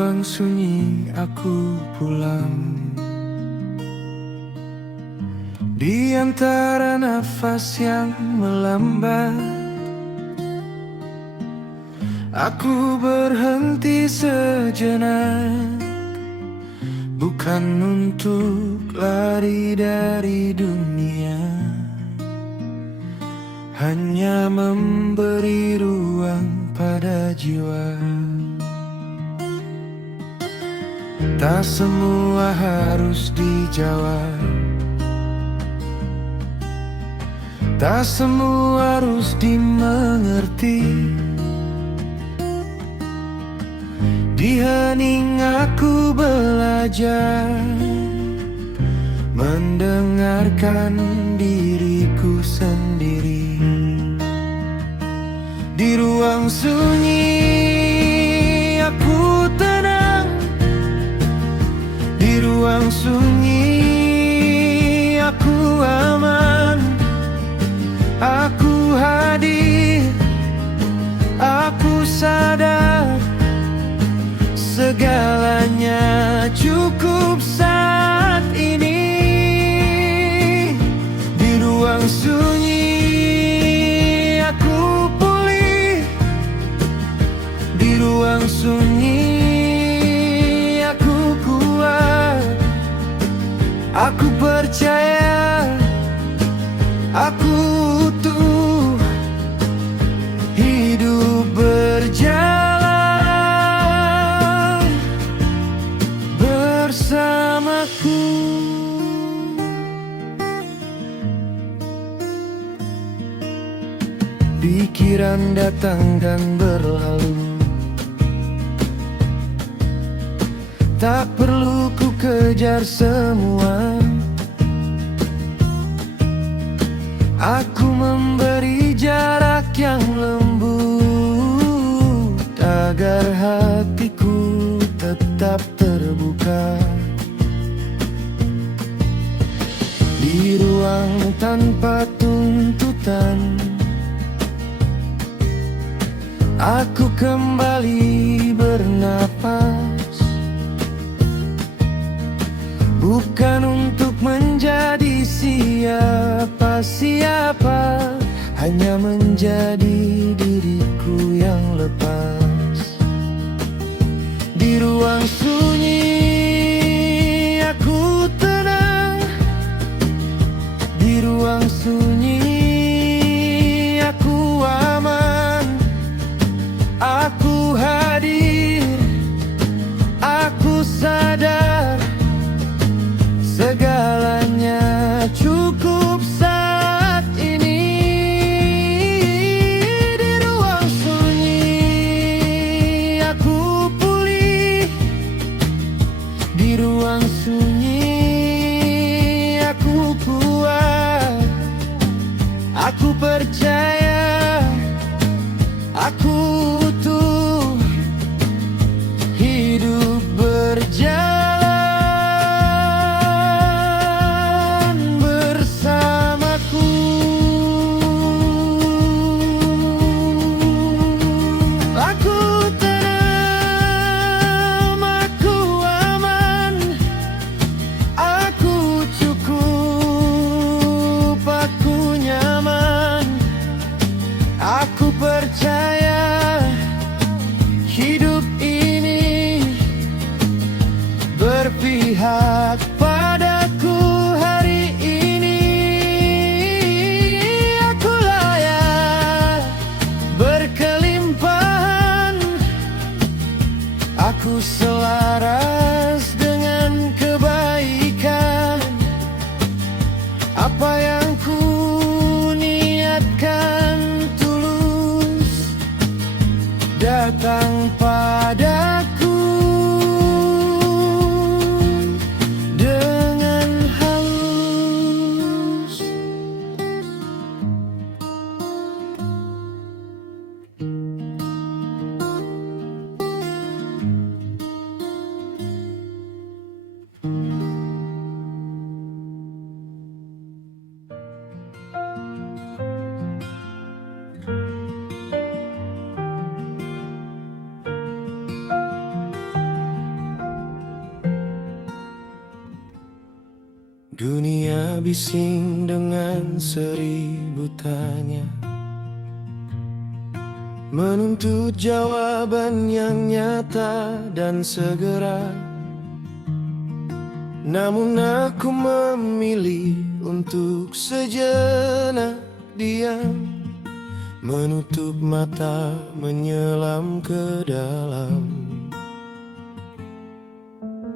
ruang sunyi aku pulang. Di antara nafas yang melambat, aku berhenti sejenak. Bukan untuk lari dari dunia, hanya memberi ruang pada jiwa. Tak semua harus dijawab, tak semua harus dimengerti. Di hening aku belajar mendengarkan diriku sendiri. Di ruang sunyi aku tenang, di ruang sunyi aku aman. Aku hadir, aku sadar, segalanya cukup saat ini. Di ruang sunyi aku pulih, di ruang sunyi aku kuat. Aku percaya aku utuh, hidup berjalan bersamaku. Pikiran datang dan berlalu, tak perlu ku kejar semua. Aku memberi jarak yang lembut agar hatiku tetap terbuka. Di ruang tanpa tuntutan, aku kembali bernapas. Bukan untuk menjadi siapa-siapa, hanya menjadi diriku yang lepas. Di ruang sunyi aku tenang, di ruang sunyi aku aman. Aku hadir, aku sadar, segalanya cukup saat ini. Di ruang sunyi aku pulih, di ruang sunyi aku kuat. Aku percaya aku utuh, hidup berjalan bersamaku. Aku tenang, aku aman, aku cukup, aku nyaman. Aku percaya hidup ini berpihak padaku hari ini. Aku layak berkelimpahan, aku selaras dengan kebaikan. Apa yang ku niatkan tulus datang padaku dengan halus. Dunia bising dengan seribu tanya, menuntut jawaban yang nyata dan segera. Namun aku memilih untuk sejenak diam, menutup mata, menyelam ke dalam.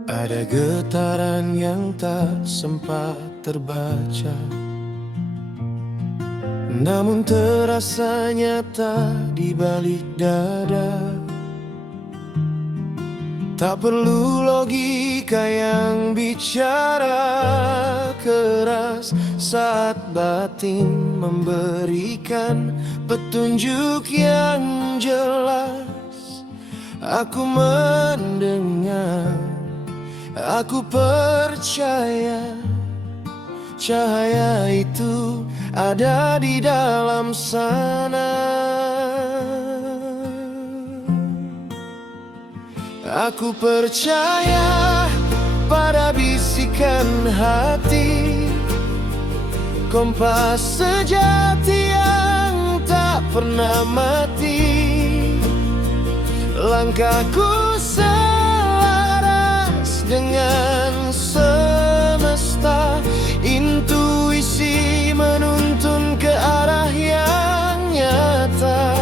Ada getaran yang tak sempat terbaca, namun terasa nyata di balik dada. Tak perlu logika yang bicara keras saat batin memberikan petunjuk yang jelas. Aku mendengar, aku percaya cahaya itu ada di dalam sana. Aku percaya pada bisikan hati, kompas sejati yang tak pernah mati. Langkahku selaras dengan semesta, intuisi menuntun ke arah yang nyata.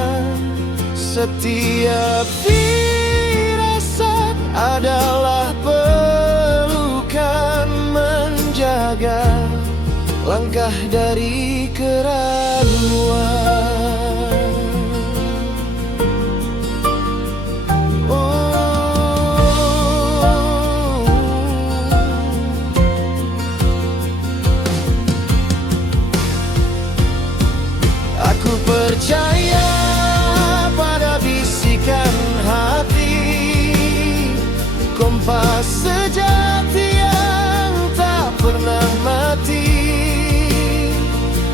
Setiap firasat adalah pelukan menjaga langkah dari keraguan. Aku percaya pada bisikan hati, kompas sejati yang tak pernah mati.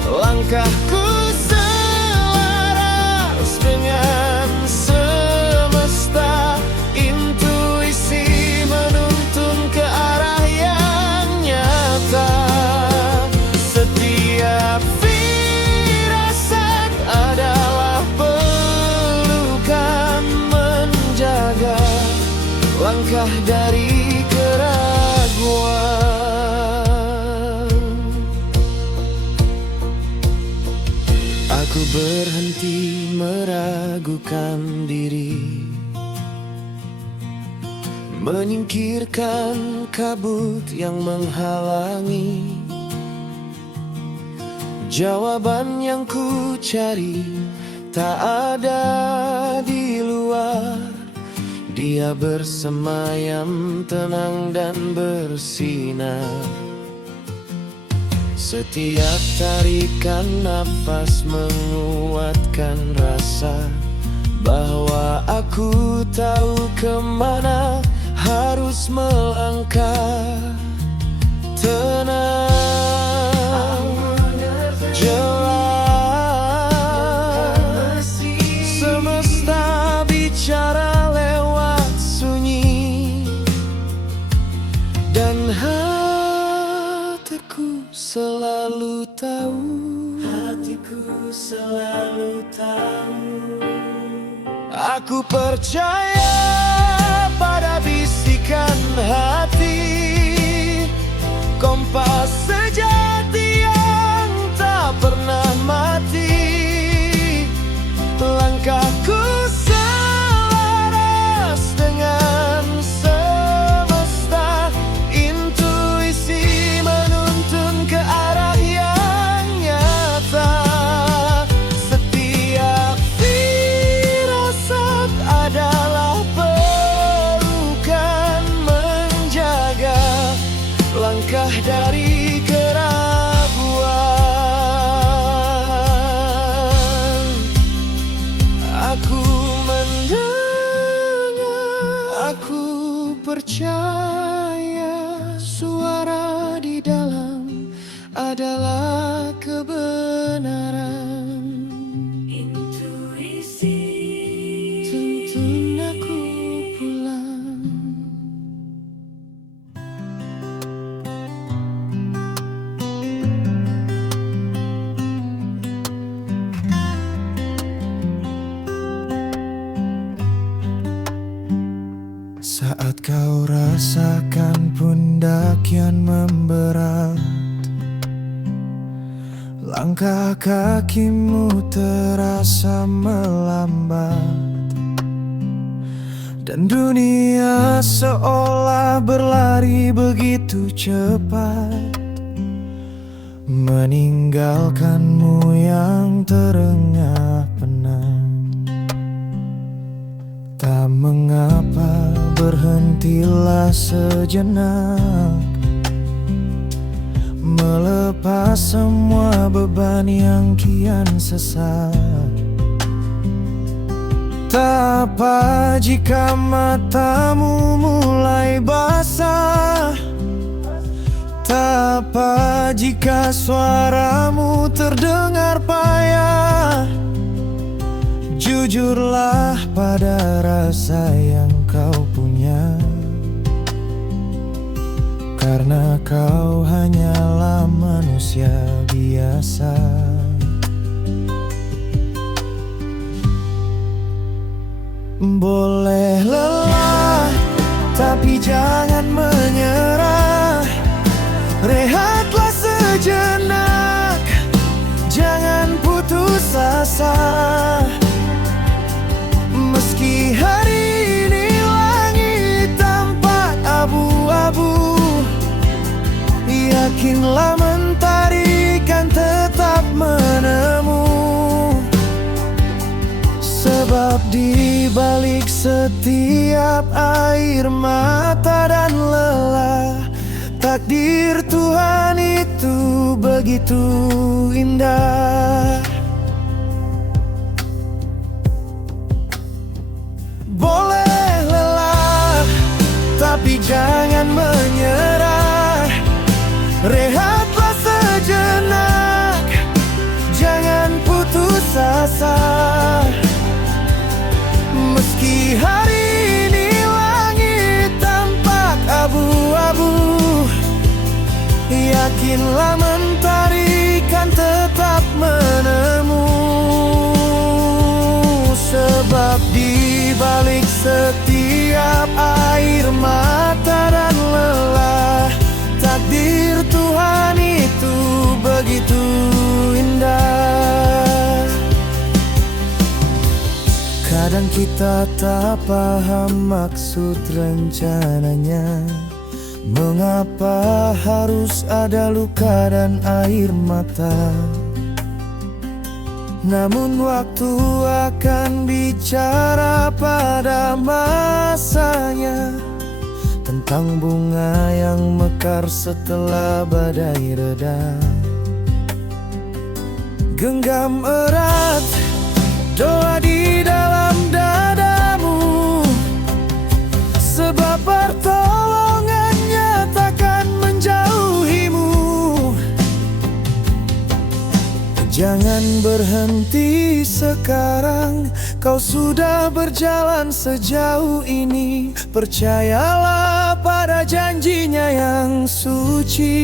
Langkahku selaras dengan semesta, intuisi menuntun ke arah yang nyata. Setiap firasat adalah pelukan menjaga langkah dari keraguan. Aku berhenti meragukan diri, menyingkirkan kabut yang menghalangi. Jawaban yang ku cari tak ada di luar, dia bersemayam tenang dan bersinar. Setiap tarikan nafas menguatkan rasa bahwa aku tahu kemana harus melangkah. Tenang, jelas, semesta bicara lewat sunyi, dan hatiku selalu tahu, hatiku selalu tahu. Aku percaya pada bisikan hati, kompas sejati yang tak pernah mati. Langkahku selaras dengan semesta, intuisi menuntun ke arah yang nyata. Setiap firasat adalah pelukan menjaga langkah dari keraguan. Aku mendengar, aku percaya suara di dalam adalah kebenaran. Intuisi tuntun aku pulang. Saat kau rasakan pundak yang memberat, langkah kakimu terasa melambat, dan dunia seolah berlari begitu cepat, meninggalkanmu yang terengah penat. Tak mengapa, berhentilah sejenak, melepas semua beban yang kian sesak. Tak apa jika matamu mulai basah, tak apa jika suaramu terdengar payah. Jujurlah pada rasa yang kau punya, karena kau hanyalah manusia biasa. Boleh lelah, tapi jangan menyerah. Rehatlah sejenak, jangan putus asa. Meski hari ini langit tampak abu-abu, yakinlah mentari kan tetap menemu. Sebab di balik setiap air mata dan lelah, takdir Tuhan itu begitu indah. Boleh lelah, tapi jangan menyerah. Rehatlah sejenak, jangan putus asa. Meski hari ini langit tampak abu-abu, yakinlah mentari kan tetap menemu. Sebab di balik setiap air mata dan lelah, takdir Tuhan itu begitu indah. Kadang kita tak paham maksud rencananya, mengapa harus ada luka dan air mata. Namun waktu akan bicara pada masanya, tentang bunga yang mekar setelah badai reda. Genggam erat doa di dalam dadamu, sebab pertolongannya takkan menjauhimu. Jangan berhenti sekarang, kau sudah berjalan sejauh ini. Percayalah pada janjinya yang suci.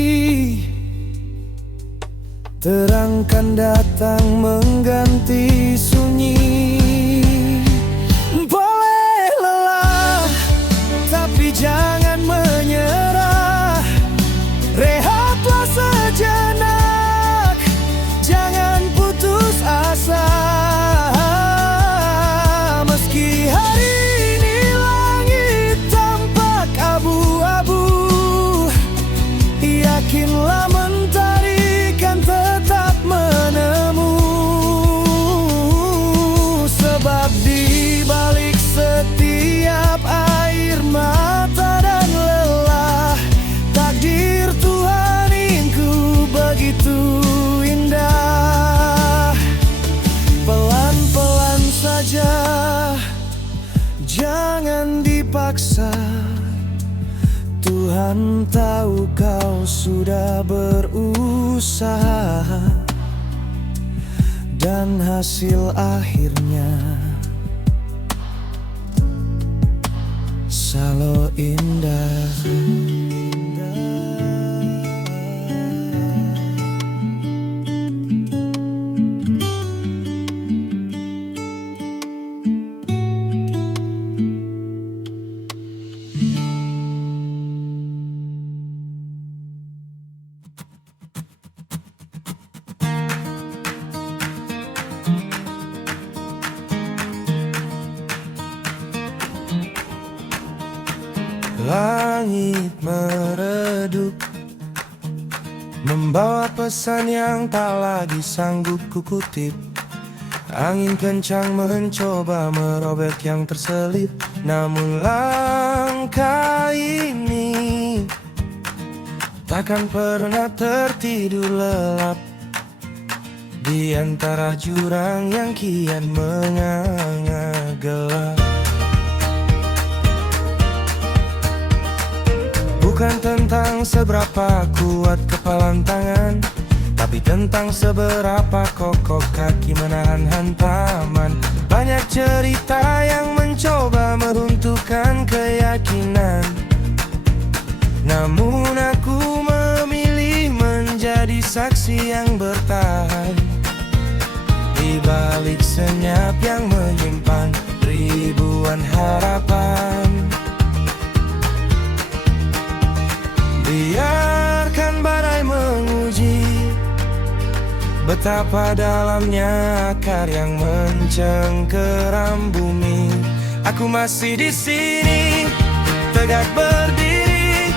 Terang kan datang mengganti sunyi. Boleh lelah, tapi jangan menyerah. Rehatlah sejenak, jangan putus asa. Meski hari ini langit tampak abu-abu, yakinlah mentari kan tetap menemu. Sebab di balik setiap air mata dan lelah, takdir Tuhan itu begitu indah. Pelan-pelan saja, jangan dipaksa. Tuhan tahu kau sudah berusaha, dan hasil akhirnya selalu indah. Langit meredup, membawa pesan yang tak lagi sanggup kukutip. Angin kencang mencoba merobek yang terselip, namun langkah ini takkan pernah tertidur lelap di antara jurang yang kian menganga gelap. Bukan tentang seberapa kuat kepalan tangan, tapi tentang seberapa kokoh kaki menahan hantaman. Banyak cerita yang mencoba meruntuhkan keyakinan, namun aku memilih menjadi saksi yang bertahan di balik senyap yang menyimpan ribuan harapan. Biarkan badai menguji betapa dalamnya akar yang mencengkeram bumi. Aku masih di sini, tegak berdiri,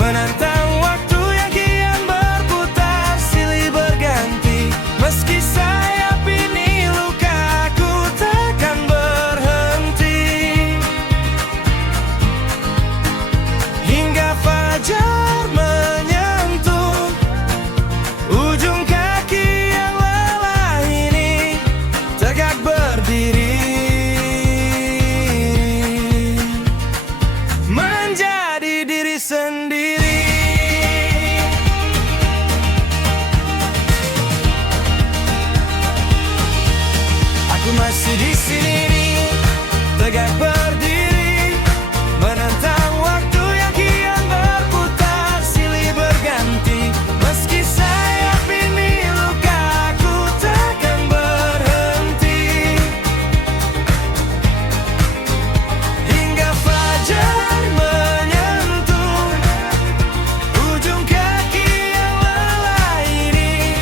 menantang waktu yang kian berputar silih berganti. Meski sayap ini luka, aku takkan berhenti hingga fajar menyentuh ujung kaki yang lelah ini. Tegak berdiri, menjadi diri sendiri. Aku masih di sini, tegak berdiri, menantang waktu yang kian berputar silih berganti. Meski sayap ini luka, aku takkan berhenti hingga fajar menyentuh ujung kaki yang lelah ini.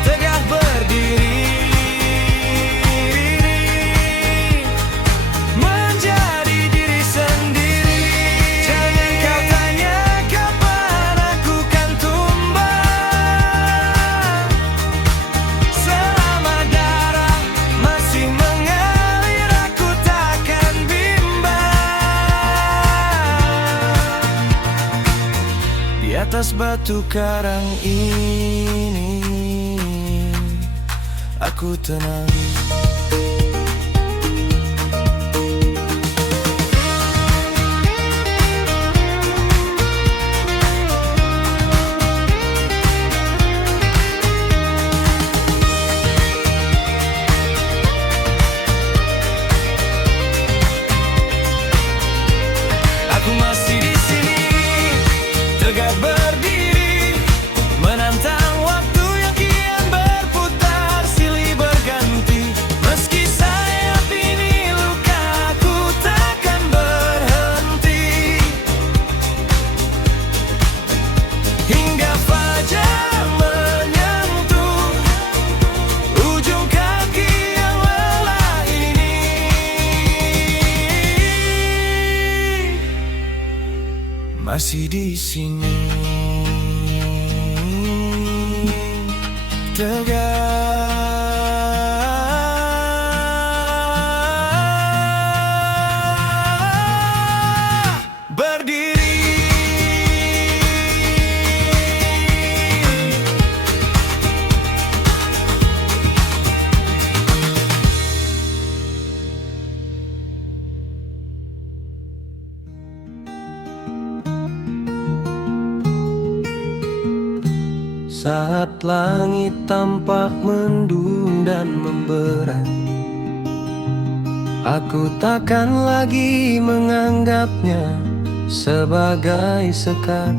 Tegak berdiri, menjadi diri sendiri. Jangan kau tanya kapan aku kan tumbang, selama darah masih mengalir aku takkan bimbang. Di atas batu karang ini aku tenang. Aku masih di sini, tegak berdiri, menantang waktu yang kian berputar silih berganti. Meski sayap ini luka, aku takkan berhenti hingga fajar menyentuh ujung kaki yang lelah ini. Masih di sini, tegak berdiri. Saat langit tampak mendung dan memberat, aku takkan lagi menganggapnya sebagai sekat.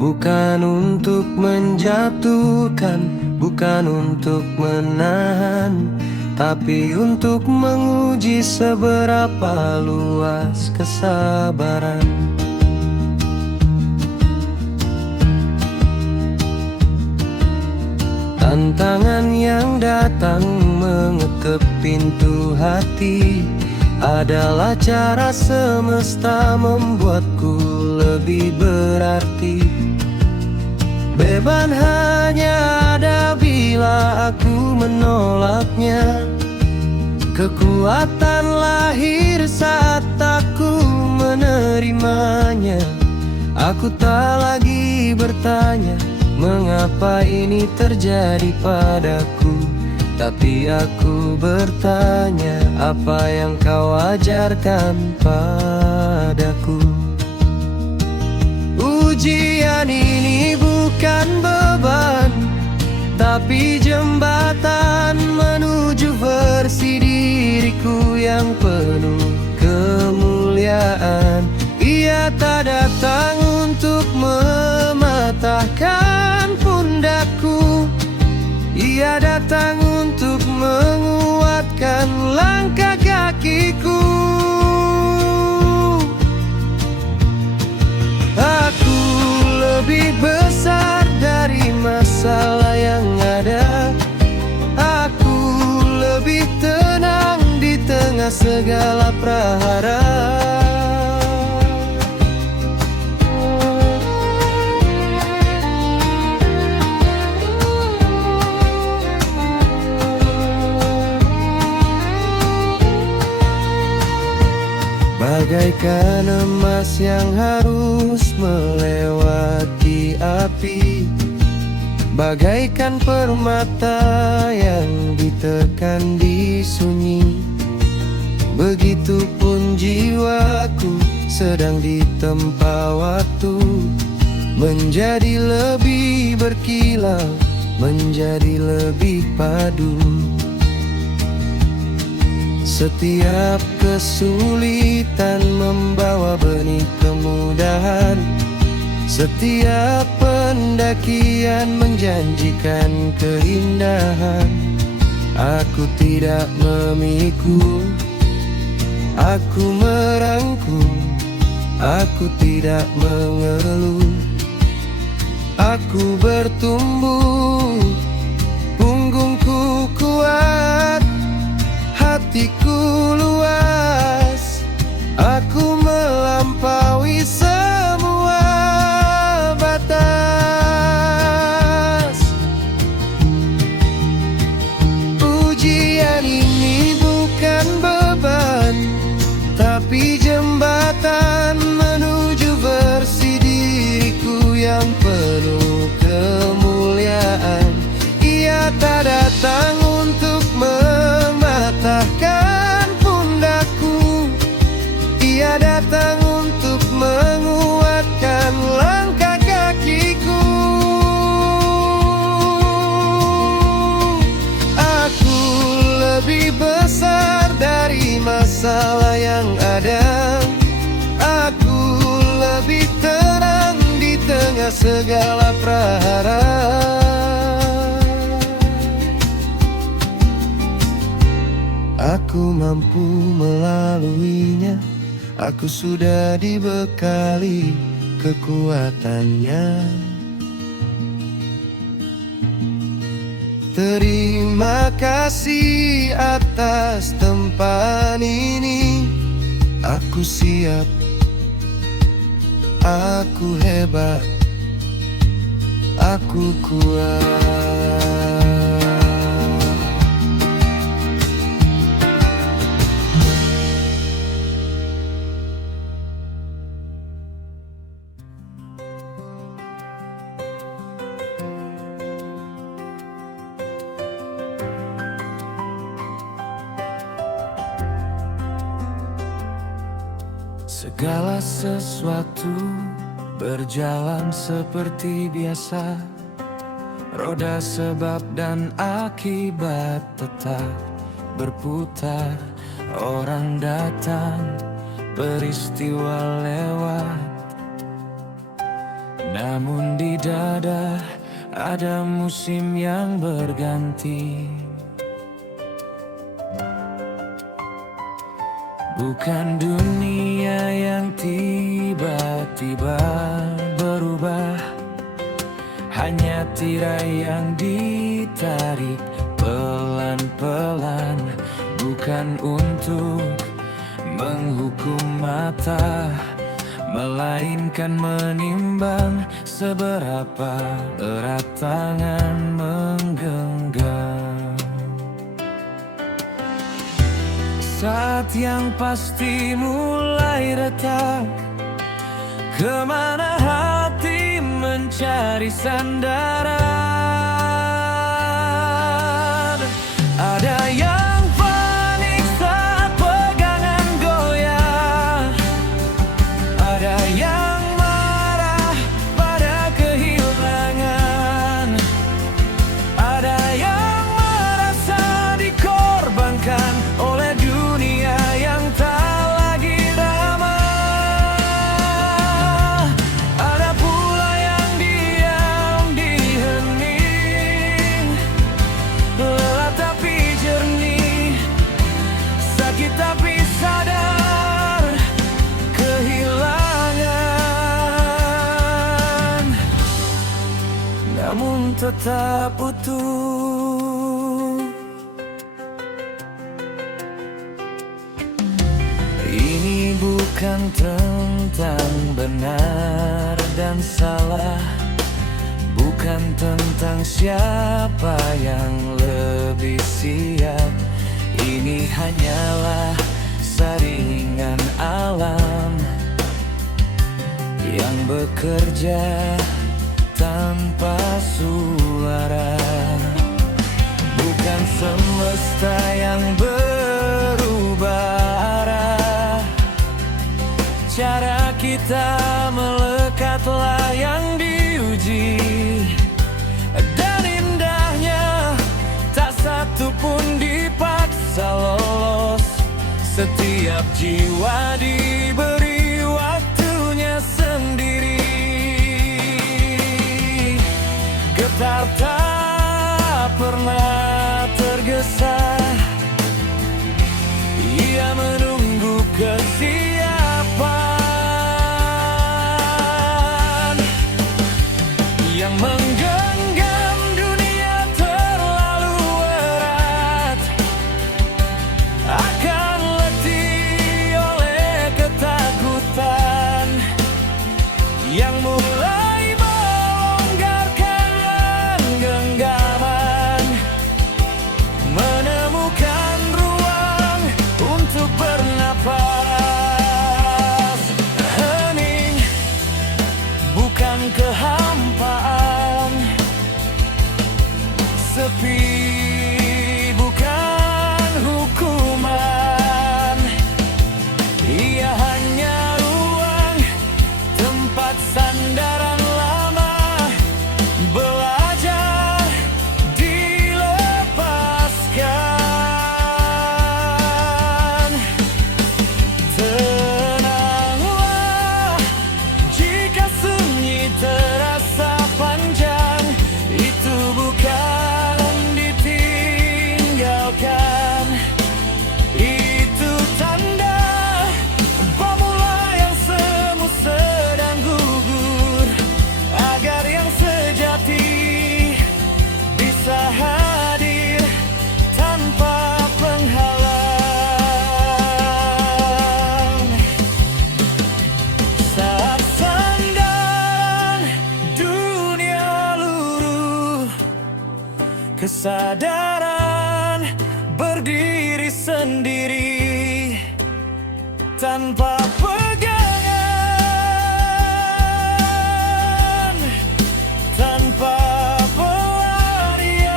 Bukan untuk menjatuhkan, bukan untuk menahan, tapi untuk menguji seberapa luas kesabaran. Tantangan yang datang mengetuk pintu hati, adalah cara semesta membuatku lebih berarti. Beban hanya ada bila aku menolaknya. Kekuatan lahir saat aku menerimanya. Aku tak lagi bertanya mengapa ini terjadi padaku, tapi aku bertanya apa yang kau ajarkan padaku. Ujian ini bukan beban, tapi jembatan menuju versi diriku yang penuh kemuliaan. Ia tak datang untuk mematahkan pundakku, ia datang untuk menguatkan langkah kakiku. Aku lebih besar dari masalah yang ada. Aku lebih tenang di tengah segala prahara. Bagaikan emas yang harus melewati api, bagaikan permata yang ditekan di sunyi. Begitupun jiwaku sedang ditempa waktu, menjadi lebih berkilau, menjadi lebih padu. Setiap kesulitan membawa benih kemudahan. Setiap pendakian menjanjikan keindahan. Aku tidak memikul, aku merangkum. Aku tidak mengeluh, aku bertumbuh. Punggungku kuat, hatiku luas. Aku melampaui semua batas. Ujian ini bukan beban, tapi jembatan menuju versi diriku yang penuh kemuliaan. Ia tak datang untuk mematahkan pundakku, ia datang untuk menguatkan langkah kakiku. Aku lebih besar dari masalah yang ada. Aku lebih tenang di tengah segala prahara. Aku mampu melaluinya, aku sudah dibekali kekuatannya. Terima kasih atas tempat ini. Aku siap, aku hebat, aku kuat. Segala sesuatu berjalan seperti biasa. Roda sebab dan akibat tetap berputar. Orang datang, peristiwa lewat. Namun di dada ada musim yang berganti. Bukan dunia yang tiba-tiba berubah, hanya tirai yang ditarik pelan-pelan. Bukan untuk hukum mata, melainkan menimbang seberapa erat tangan menggenggam. Saat yang pasti mulai retak, kemana hati mencari sandaran? Ada yang panik saat pegangan goyah, ada yang marah pada kehilangan, ada yang merasa dikorbankan oleh dunia yang tak lagi ramah. Ada pula yang diam di hening, lelah tapi jernih, sakit tapi sadar kehilangan, namun tetap utuh. Ini bukan tentang benar dan salah, bukan tentang siapa yang lebih siap. Ini hanyalah saringan alam yang bekerja tanpa suara. Bukan semesta yang berubah arah, cara kita melekatlah yang diuji. Dan indahnya tak satu pun dipaksa lolos, setiap jiwa diberi waktunya sendiri. Getar tak pernah tergesa, ia menunggu kesiapan. Yang menggenggam dunia terlalu erat akan letih oleh ketakutan. Yang mulai melonggarkan genggaman, menemukan ruang untuk bernapas. Hening bukan kehampaan, sepi bukan hukuman. Ia hanya ruang, tempat sandaran lama, belajar dilepaskan. Tenanglah jika sunyi terasa panjang, itu bukan ditinggalkan, itu tanda pemula yang semu sedang gugur, agar yang sejati bisa hadir tanpa penghalang. Saat sandaran dunia luruh, kesadaran berdiri sendiri tanpa pegangan, tanpa pelarian.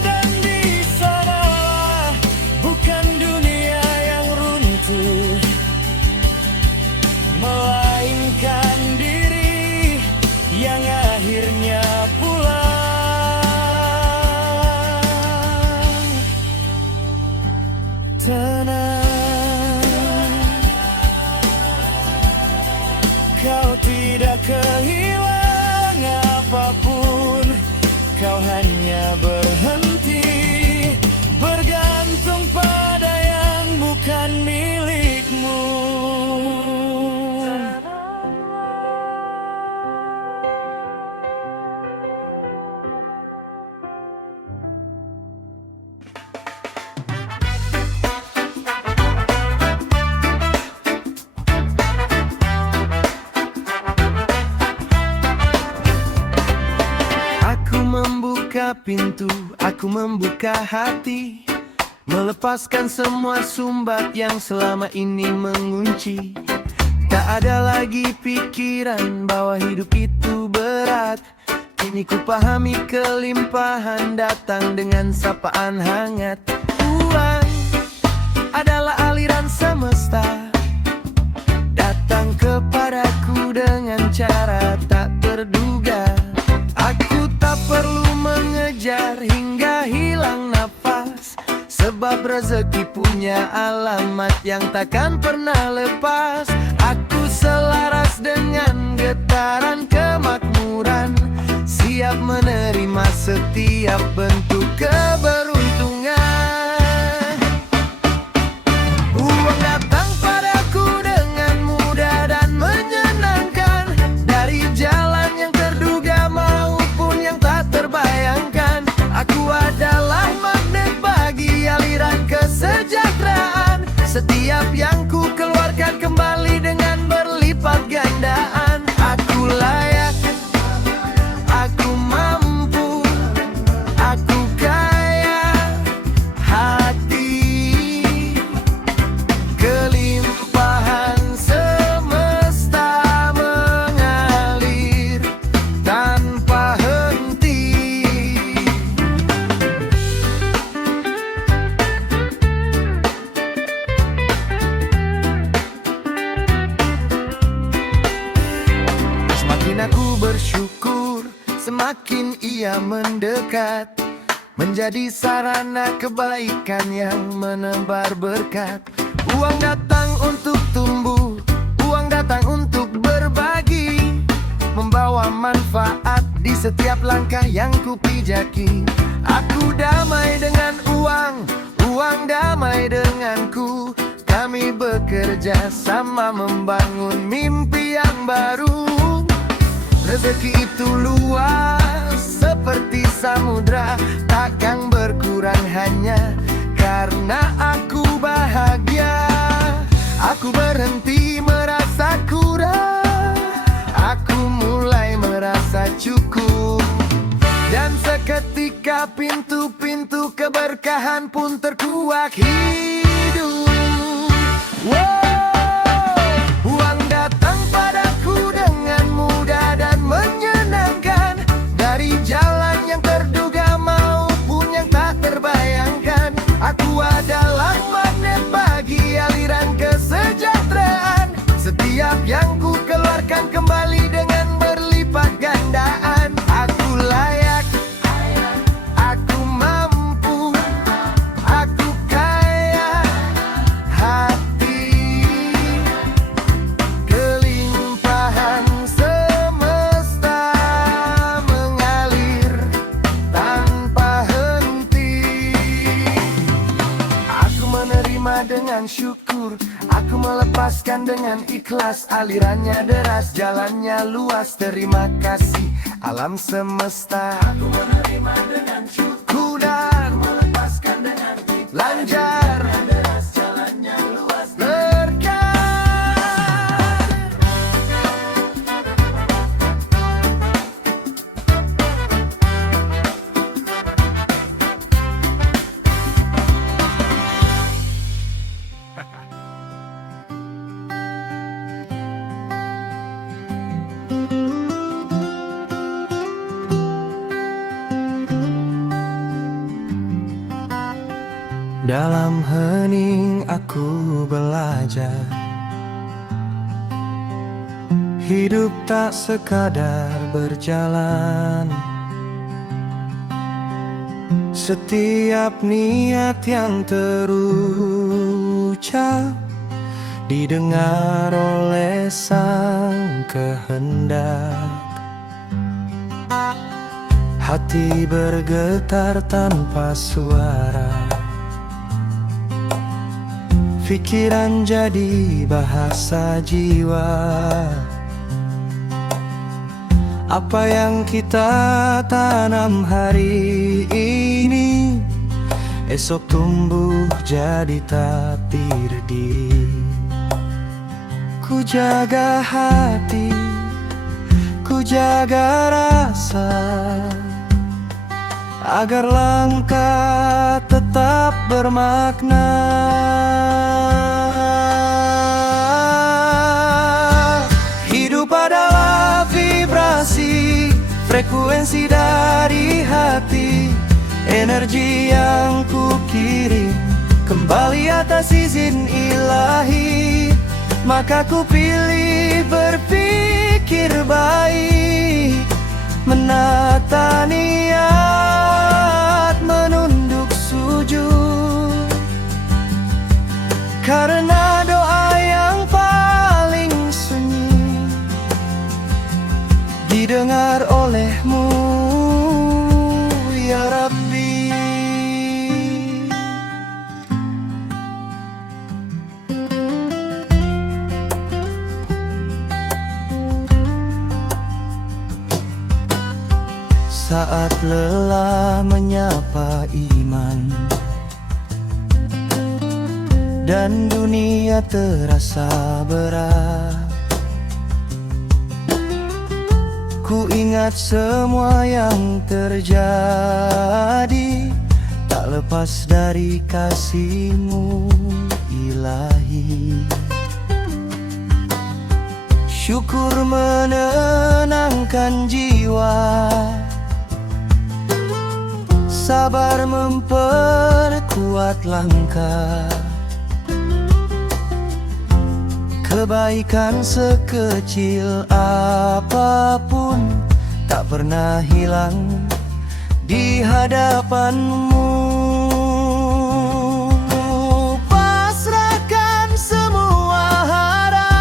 Dan di sana bukan dunia yang runtuh, melainkan diri yang akhirnya pulang. Tenang, kau tidak kehilangan apapun, kau hanya berhenti bergantung pada yang bukan milikmu. pintu, aku membuka hati, melepaskan semua sumbat yang selama ini mengunci. Tak ada lagi pikiran bahwa hidup itu berat. Kini ku pahami kelimpahan datang dengan sapaan hangat. Uang adalah aliran semesta, datang kepadaku dengan cara tak terduga. Aku tak perlu mengejar hingga hilang nafas, sebab rezeki punya alamat yang takkan pernah lepas. Aku selaras dengan getaran kemakmuran, siap menerima setiap bentuk keberuntungan. Uang datang padaku dengan mudah dan menyenangkan, dari jalan yang terduga maupun yang tak terbayangkan. Aku adalah magnet bagi aliran kesejahteraan. Setiap yang ku keluarkan kembali dengan berlipat gandaan. Aku layak, aku mampu, aku kaya hati. Kelimpahan semesta mengalir tanpa henti. Semakin aku bersyukur, semakin ia mendekat, menjadi sarana kebaikan yang menebar berkat. Uang datang untuk tumbuh, uang datang untuk berbagi, membawa manfaat di setiap langkah yang ku pijaki. Aku damai dengan uang, uang damai denganku. Kami bekerja sama membangun mimpi yang baru. Rezeki itu luas seperti samudra, takkan berkurang hanya karena aku bahagia. Aku berhenti merasa kurang, aku mulai merasa cukup. Dan seketika pintu-pintu keberkahan pun terkuak hidup. Uang datang padaku dengan mudah dan menyenangkan, dari jalan yang terduga maupun yang tak terbayangkan. Aku adalah magnet bagi aliran kesejahteraan. Setiap yang ku keluarkan kembali dengan berlipat gandaan. Aku layak, aku mampu, aku kaya hati. Kelimpahan semesta mengalir tanpa henti. Aku menerima dengan syukur, aku melepaskan dengan ikhlas. Alirannya deras, jalannya luas. Terima kasih alam semesta. Aku menerima dengan syukur, dan melepaskan dengan ikhlas. Lancar, deras, jalannya luas. Berkah. Dalam hening aku belajar, hidup tak sekadar berjalan. Setiap niat yang terucap didengar oleh sang kehendak. Hati bergetar tanpa suara, pikiran jadi bahasa jiwa. Apa yang kita tanam hari ini, esok tumbuh jadi takdir diri. Ku jaga hati, ku jaga rasa, agar langkah tetap bermakna. Hidup adalah vibrasi, frekuensi dari hati, energi yang ku kirim kembali atas izin ilahi. Maka ku pilih berpikir baik, menata niat, menunduk sujud, karena doa yang paling sunyi didengar olehmu, ya Rabbi. Saat lelah menyapa iman dan dunia terasa berat, ku ingat semua yang terjadi, tak lepas dari kasih-Mu ilahi. Syukur menenangkan jiwa, sabar memperkuat langkah. Kebaikan sekecil apapun tak pernah hilang di hadapan-Mu. Pasrahkan semua harap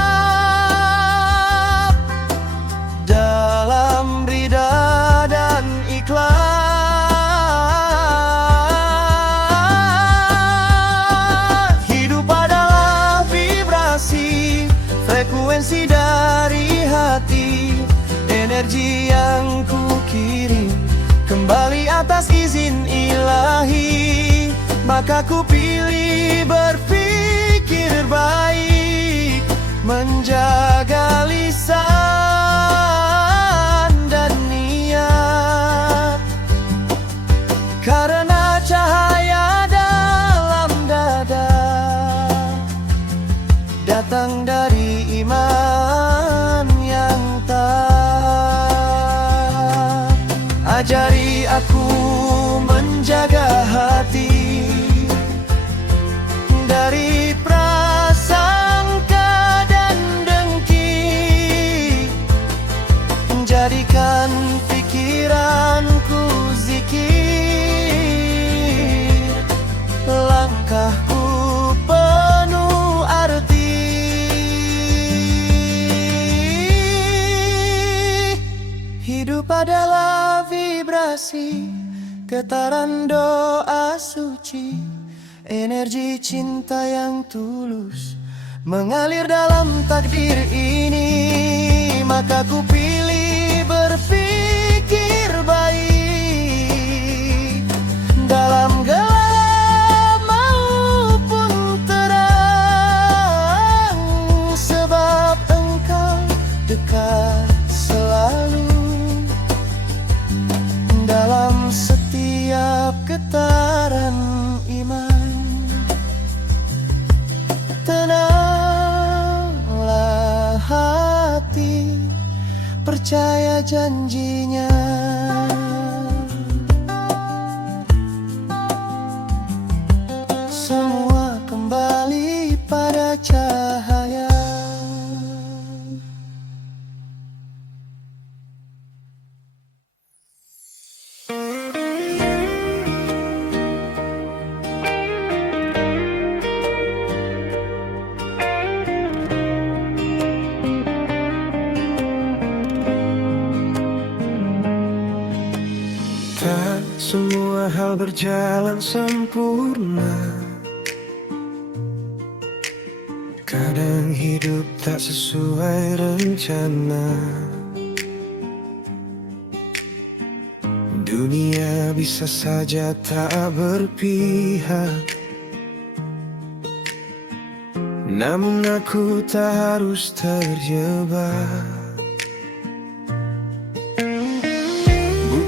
dalam ridha dan ikhlas. Frekuensi dari hati, energi yang ku kirim kembali atas izin ilahi. Maka ku pilih berpikir baik, menjaga lisan dan niat, karena cahaya dalam dada datang dari iman yang taat. Ajari aku menjaga hati dari prasangka dan dengki, jadikan pikiranku zikir, langkahku penuh arti. Hidup adalah vibrasi, getaran doa suci, energi cinta yang tulus mengalir dalam takdir ini. Maka ku pilih berpikir baik dalam gelap maupun terang, sebab Engkau dekat selalu dalam setiap getaran iman. Tenanglah hati, percaya janjinya. Semua kembali pada cahaya. Tak semua hal berjalan sempurna, kadang hidup tak sesuai rencana. Dunia bisa saja tak berpihak, namun aku tak harus terjebak.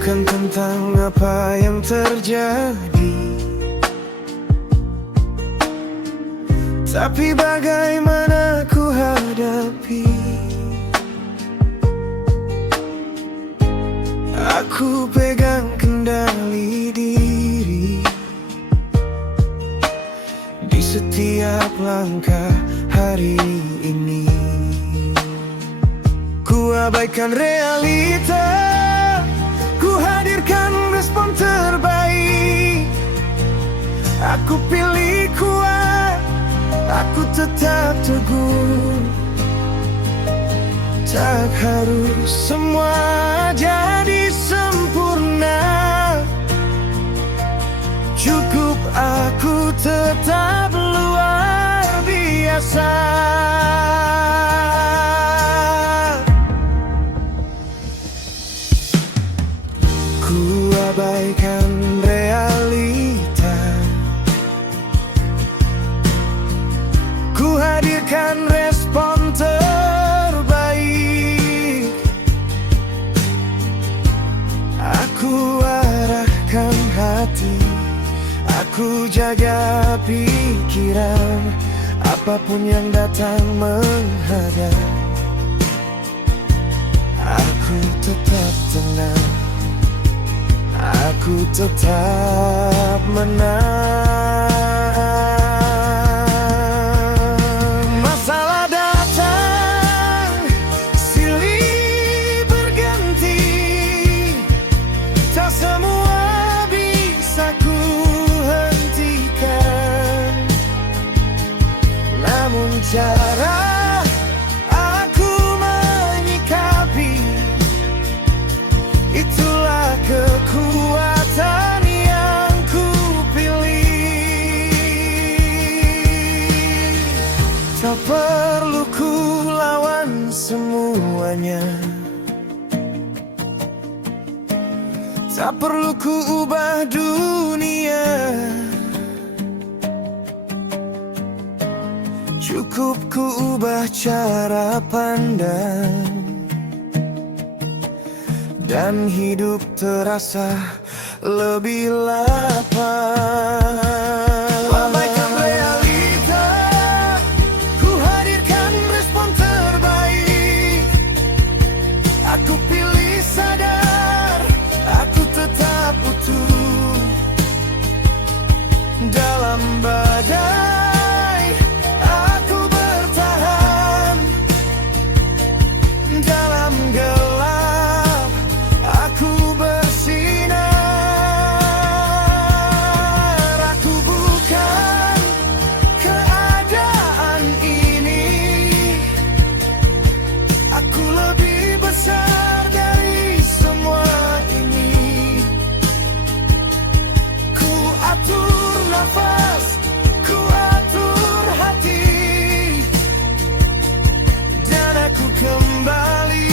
bukan tentang apa yang terjadi, tapi bagaimana ku hadapi. Aku pegang kendali diri di setiap langkah hari ini. Ku abaikan realita, ku hadirkan respon terbaik. Aku pilih kuat, aku tetap teguh. Tak harus semua jadi sempurna, cukup aku tetap luar biasa. Ku abaikan realita, ku hadirkan respon terbaik. Aku arahkan hati, aku jaga pikiran, apapun yang datang menghadap. Aku tetap tenang, aku tetap menang. Masalah datang, silih berganti, tak semua bisa ku hentikan. Namun cara aku menyikapi, itulah kekuatan yang ku pilih. Tak perlu ku lawan semuanya, tak perlu ku ubah dunia, cukup ku ubah cara pandang, dan hidup terasa lebih lapang. Abaikan realita, ku hadirkan respon terbaik. Aku pilih sadar, aku tetap utuh. Dalam badai, aku bertahan. Dalam gelap, aku bersinar. Aku bukan keadaan ini, aku lebih besar dari semua ini. Ku atur nafas, ku atur hati, dan aku kembali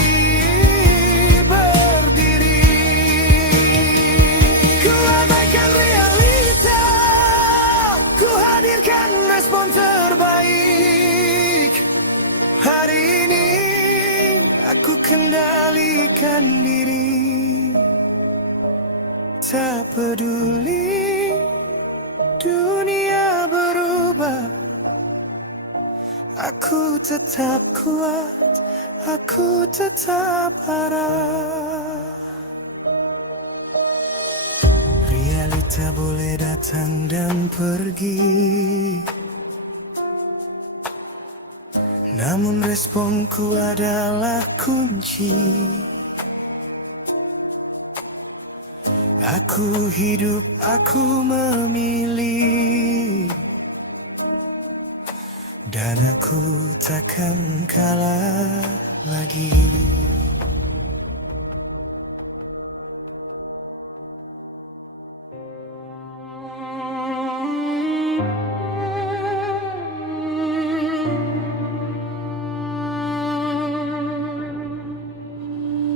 kendalikan diri. Tak peduli dunia berubah, aku tetap kuat, aku tetap arah. Realita boleh datang dan pergi, namun responku adalah kunci. Aku hidup, aku memilih, dan aku takkan kalah lagi.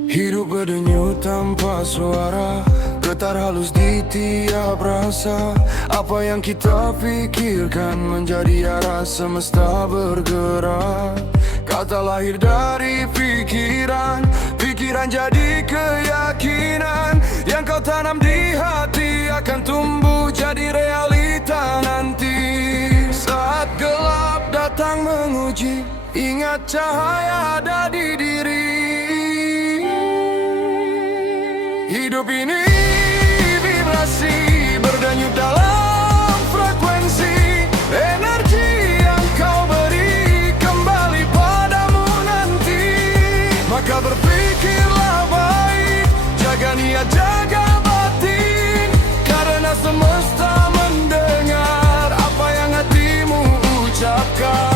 Hidup berdenyut tanpa suara, getar halus di tiap rasa. Apa yang kita pikirkan menjadi arah semesta bergerak. Kata lahir dari pikiran Pikiran jadi keyakinan, yang kau tanam di hati akan tumbuh jadi realita nanti. Saat gelap datang menguji, ingat cahaya ada di diri. Hidup ini vibrasi, berdenyut dalam frekuensi. Energi yang kau beri kembali padamu nanti. Maka berpikirlah baik, jaga niat, jaga batin, karena semesta mendengar apa yang hatimu ucapkan.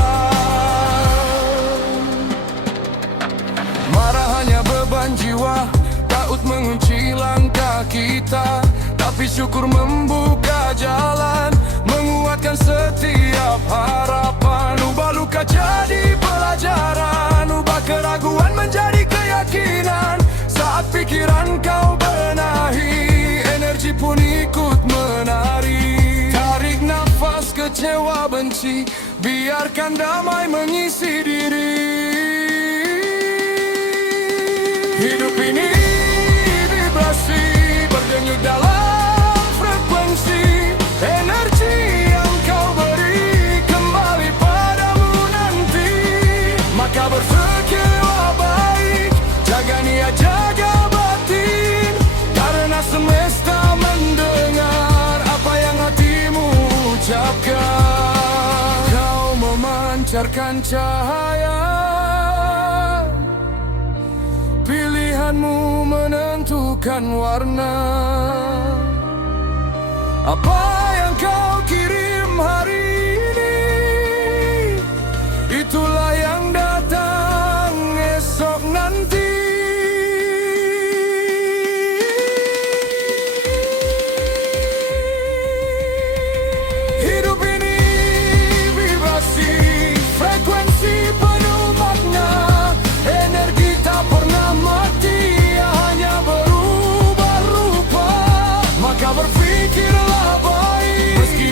Marah hanya beban jiwa, takut mengunci langkah kita, tapi syukur membuka jalan, menguatkan setiap harapan. Ubah luka jadi pelajaran, ubah keraguan menjadi keyakinan. Saat pikiran kau benahi, energi pun ikut menari. Tarik nafas kecewa benci, biarkan damai mengisi diri. Hidup ini vibrasi, berdenyut dalam frekuensi. Energi yang kau beri kembali padamu nanti. Maka berpikirlah baik, jaga niat, jaga batin, karena semesta mendengar apa yang hatimu ucapkan. Kau memancarkan cahaya, pilihanmu menentukan warna. Apa yang kau kirim hari ini, itulah yang datang esok nanti. Hidup ini vibrasi, frekuensi penuh makna. Energi tak pernah mati, hanya berubah rupa. Maka berpikirlah baik, meski